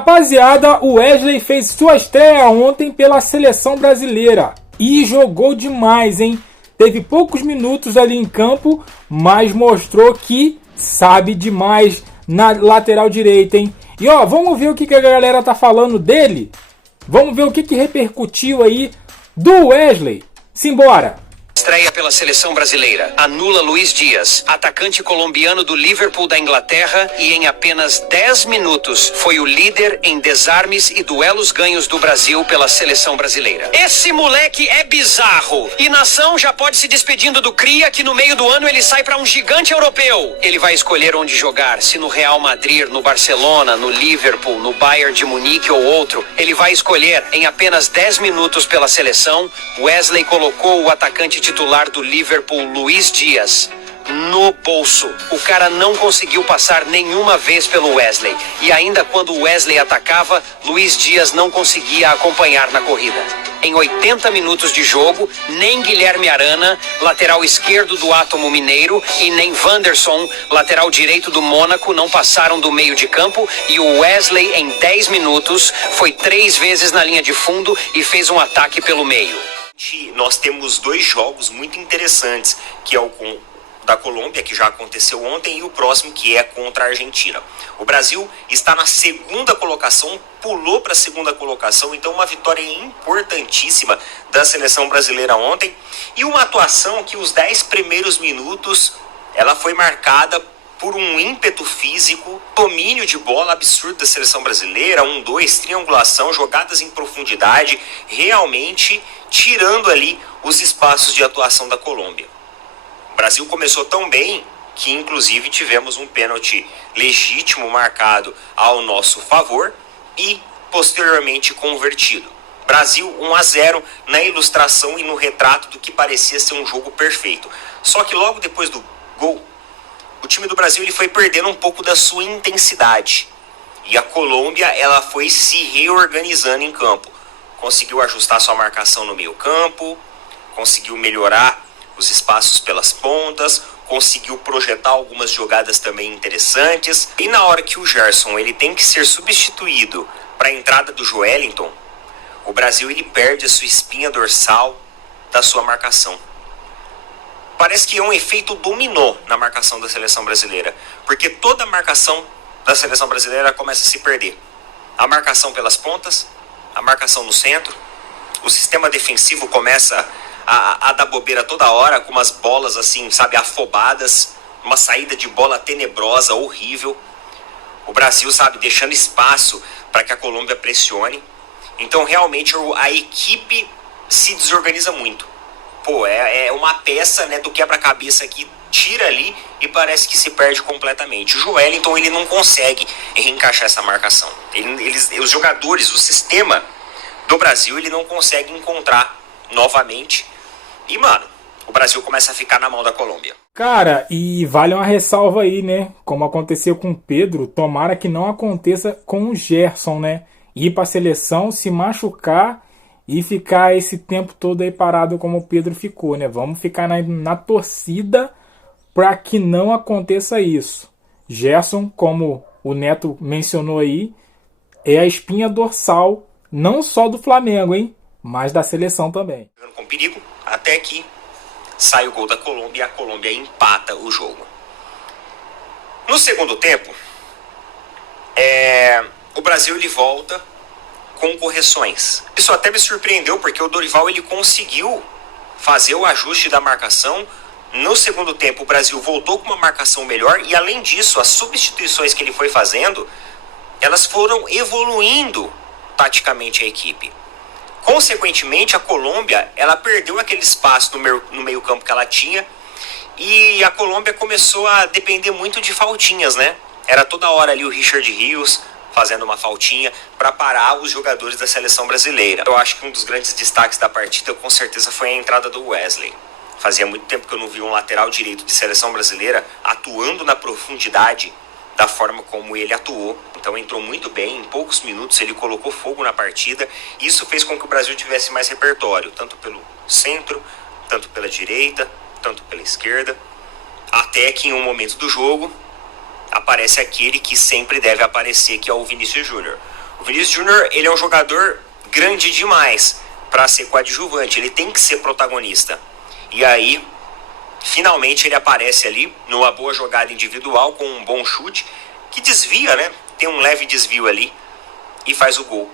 Rapaziada, o Wesley fez sua estreia ontem pela seleção brasileira e jogou demais, hein? Teve poucos minutos ali em campo, mas mostrou que sabe demais na lateral direita, hein? E ó, vamos ver o que a galera tá falando dele? Vamos ver o que repercutiu aí do Wesley. Simbora! Estreia pela seleção brasileira. Anula Luiz Dias, atacante colombiano do Liverpool da Inglaterra, e em apenas 10 minutos foi o líder em desarmes e duelos ganhos do Brasil pela seleção brasileira. Esse moleque é bizarro. E nação já pode se despedindo do cria, que no meio do ano ele sai para um gigante europeu. Ele vai escolher onde jogar, se no Real Madrid, no Barcelona, no Liverpool, no Bayern de Munique ou outro. Ele vai escolher. Em apenas 10 minutos pela seleção, Wesley colocou o atacante titular do Liverpool, Luiz Dias, no bolso. O cara não conseguiu passar nenhuma vez pelo Wesley. E ainda quando o Wesley atacava, Luiz Dias não conseguia acompanhar na corrida. Em 80 minutos de jogo, nem Guilherme Arana, lateral esquerdo do Átomo Mineiro, e nem Wanderson, lateral direito do Mônaco, não passaram do meio de campo, e o Wesley, em 10 minutos, foi 3 vezes na linha de fundo e fez um ataque pelo meio. Nós temos 2 jogos muito interessantes, que é o da Colômbia, que já aconteceu ontem, e o próximo, que é contra a Argentina. O Brasil está na 2ª colocação, pulou para a 2ª colocação, então uma vitória importantíssima da seleção brasileira ontem, e uma atuação que os 10 primeiros minutos ela foi marcada por um ímpeto físico, domínio de bola absurdo da seleção brasileira, 1-2, triangulação, jogadas em profundidade, realmente tirando ali os espaços de atuação da Colômbia. O Brasil começou tão bem que inclusive tivemos um pênalti legítimo marcado ao nosso favor e posteriormente convertido. Brasil 1-0 na ilustração e no retrato do que parecia ser um jogo perfeito. Só que logo depois do gol, o time do Brasil ele foi perdendo um pouco da sua intensidade. E a Colômbia ela foi se reorganizando em campo. Conseguiu ajustar sua marcação no meio campo, conseguiu melhorar os espaços pelas pontas, conseguiu projetar algumas jogadas também interessantes. E na hora que o Gerson ele tem que ser substituído para a entrada do Joelinton, o Brasil ele perde a sua espinha dorsal da sua marcação. Parece que é um efeito dominó na marcação da seleção brasileira, porque toda a marcação da seleção brasileira começa a se perder. A marcação pelas pontas, a marcação no centro, o sistema defensivo começa a dar bobeira toda hora, com umas bolas assim, sabe, afobadas, uma saída de bola tenebrosa, horrível. O Brasil, sabe, deixando espaço para que a Colômbia pressione. Então, realmente, a equipe se desorganiza muito. Pô, é uma peça, né, do quebra-cabeça que tira ali e parece que se perde completamente. O Joelinton, ele não consegue reencaixar essa marcação. Os jogadores, o sistema do Brasil, ele não consegue encontrar novamente. E, mano, o Brasil começa a ficar na mão da Colômbia. Cara, e vale uma ressalva aí, né? Como aconteceu com o Pedro, tomara que não aconteça com o Gerson, né? Ir pra seleção, se machucar e ficar esse tempo todo aí parado como o Pedro ficou, né? Vamos ficar na torcida para que não aconteça isso. Gerson, como o Neto mencionou aí, é a espinha dorsal não só do Flamengo, hein? Mas da seleção também. Com perigo, até que sai o gol da Colômbia e a Colômbia empata o jogo. No segundo tempo, o Brasil ele volta com correções. Isso até me surpreendeu, porque o Dorival ele conseguiu fazer o ajuste da marcação. No segundo tempo, o Brasil voltou com uma marcação melhor e, além disso, as substituições que ele foi fazendo, elas foram evoluindo taticamente a equipe. Consequentemente, a Colômbia ela perdeu aquele espaço no meio campo que ela tinha e a Colômbia começou a depender muito de faltinhas, né? Era toda hora ali o Richard Rios fazendo uma faltinha para parar os jogadores da seleção brasileira. Eu acho que um dos grandes destaques da partida com certeza foi a entrada do Wesley. Fazia muito tempo que eu não vi um lateral direito de seleção brasileira atuando na profundidade da forma como ele atuou. Então entrou muito bem, em poucos minutos ele colocou fogo na partida. Isso fez com que o Brasil tivesse mais repertório, tanto pelo centro, tanto pela direita, tanto pela esquerda. Até que em um momento do jogo aparece aquele que sempre deve aparecer, que é o Vinícius Júnior. O Vinícius Júnior, ele é um jogador grande demais para ser coadjuvante, ele tem que ser protagonista. E aí, finalmente ele aparece ali numa boa jogada individual com um bom chute, que desvia, né? Tem um leve desvio ali e faz o gol,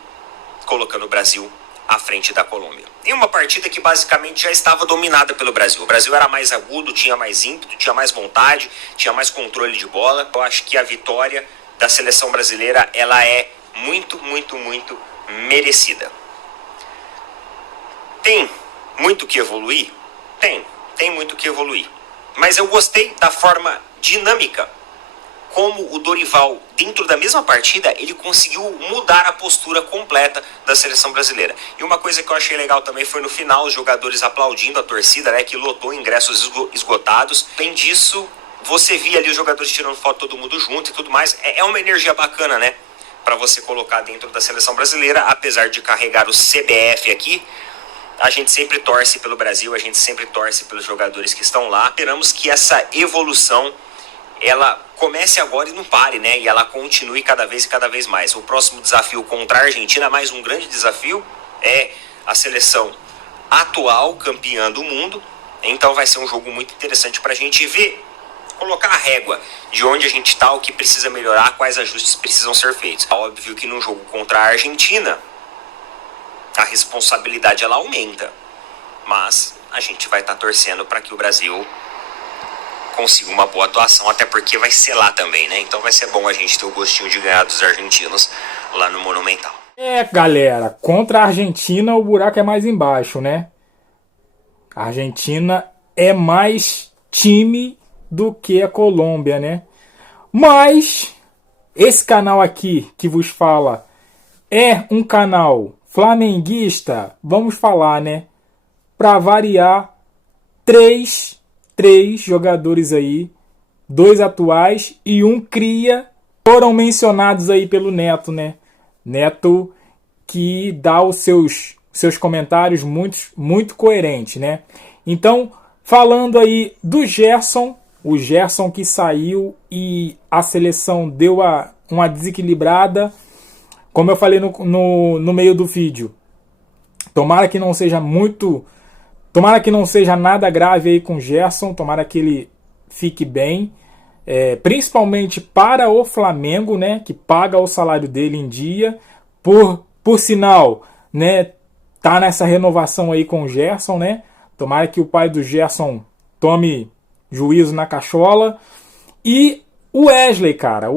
colocando o Brasil à frente da Colômbia. Em uma partida que basicamente já estava dominada pelo Brasil. O Brasil era mais agudo, tinha mais ímpeto, tinha mais vontade, tinha mais controle de bola. Eu acho que a vitória da seleção brasileira, ela é muito, muito, muito merecida. Tem muito que evoluir? Tem muito que evoluir. Mas eu gostei da forma dinâmica como o Dorival, dentro da mesma partida, ele conseguiu mudar a postura completa da seleção brasileira. E uma coisa que eu achei legal também foi no final, os jogadores aplaudindo a torcida, né, que lotou ingressos esgotados. Além disso, você via ali os jogadores tirando foto, todo mundo junto e tudo mais. É uma energia bacana, né, para você colocar dentro da seleção brasileira, apesar de carregar o CBF aqui. A gente sempre torce pelo Brasil, a gente sempre torce pelos jogadores que estão lá. Esperamos que essa evolução ela comece agora e não pare, né? E ela continue cada vez mais. O próximo desafio contra a Argentina, mais um grande desafio, é a seleção atual campeã do mundo. Então vai ser um jogo muito interessante para a gente ver, colocar a régua de onde a gente está, o que precisa melhorar, quais ajustes precisam ser feitos. Óbvio que num jogo contra a Argentina, a responsabilidade ela aumenta, mas a gente vai estar torcendo para que o Brasil consiga uma boa atuação, até porque vai ser lá também, né? Então vai ser bom a gente ter o gostinho de ganhar dos argentinos lá no Monumental. Galera, contra a Argentina o buraco é mais embaixo, né? A Argentina é mais time do que a Colômbia, né? Mas esse canal aqui que vos fala é um canal flamenguista, vamos falar, né? Para variar, três jogadores aí, 2 atuais e um cria, foram mencionados aí pelo Neto, né? Neto que dá os seus comentários muito coerentes, né? Então, falando aí do Gerson, o Gerson que saiu e a seleção deu uma desequilibrada, como eu falei no meio do vídeo. Tomara que não seja nada grave aí com o Gerson, tomara que ele fique bem, principalmente para o Flamengo, né, que paga o salário dele em dia, por sinal, né, tá nessa renovação aí com o Gerson, né, tomara que o pai do Gerson tome juízo na cachola. E o Wesley, cara,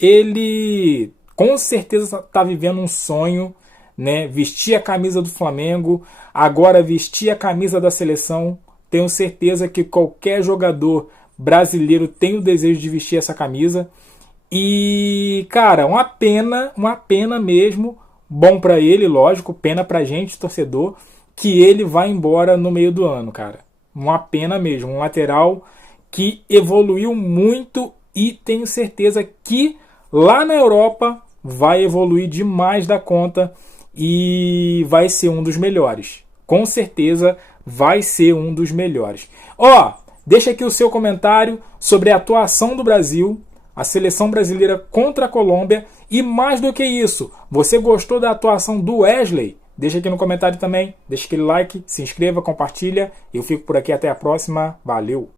ele com certeza tá vivendo um sonho, né, vestir a camisa do Flamengo, agora vestir a camisa da seleção. Tenho certeza que qualquer jogador brasileiro tem o desejo de vestir essa camisa. E, cara, uma pena mesmo, bom pra ele, lógico, pena pra gente, torcedor, que ele vai embora no meio do ano, cara. Uma pena mesmo, um lateral que evoluiu muito e tenho certeza que lá na Europa vai evoluir demais da conta e vai ser um dos melhores. Com certeza vai ser um dos melhores. Deixa aqui o seu comentário sobre a atuação do Brasil, a seleção brasileira contra a Colômbia. E mais do que isso, você gostou da atuação do Wesley? Deixa aqui no comentário também, deixa aquele like, se inscreva, compartilha. Eu fico por aqui, até a próxima. Valeu!